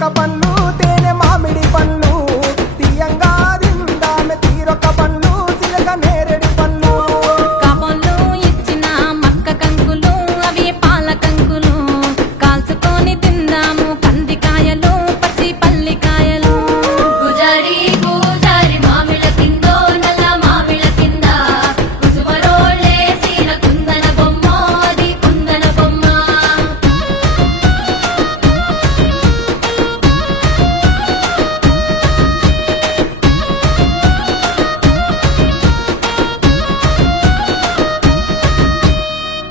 తీరొక పండ్లు తేనె మామిడి పండ్లు తీయంగా దిందామె తీరొక పండ్లు చిలక నేరేడి పండ్లు కాబోళ్ళు ఇచ్చిన మక్క కంకులు అవి పాల కంకులు కాల్చుకొని తిందాము కందికాయలు పచ్చి పల్లికాయలు గుజారి గుజారి మామిళ్ళ కిందో నల్ల మామిళ్ళ కింద కుసుమరోళ్ళేసిన కుందన బొమ్మ అది కుందన బొమ్మ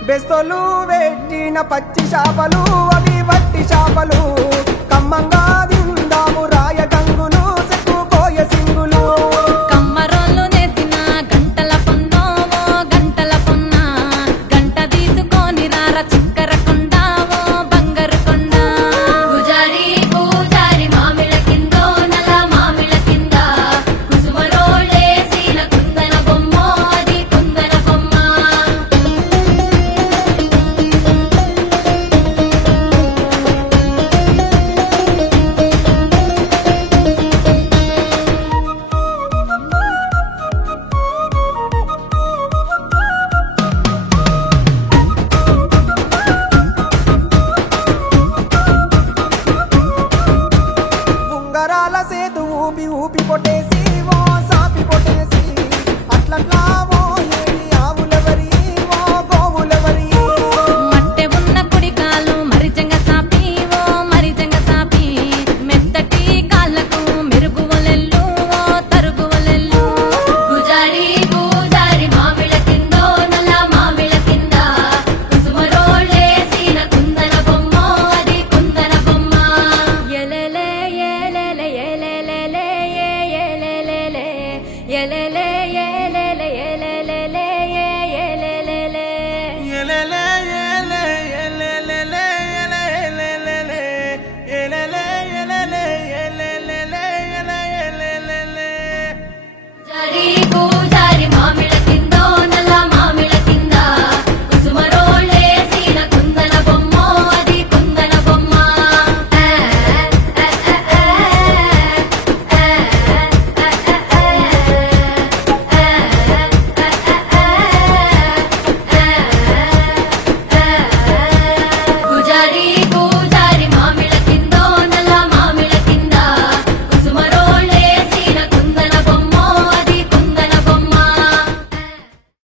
బెస్తలు పెట్టిన పచ్చి చేపలు అవి వట్టి చేపలు కమ్మంగా దిందాము రాయ గంగులు చెక్కుకోయ సింగులు కమ్మరోళ్ళు నేసిన గంటల పొన్నో గంటల పొన్న గంట తీసుకొని రార చిక్కర కొండ ఓ బంగారు కొండ గుజారి గుజారి మామిళ్ళ కిందో నల్ల మామిళ్ళ కింద కుసుమరోళ్ళేసిన కుందన బొమ్మ అది కుందన బొమ్మ ఉంగరాల సేతు ఊపి ఊపి కొట్టేసి ఓ సాపి కొట్టేసి అట్లట్లా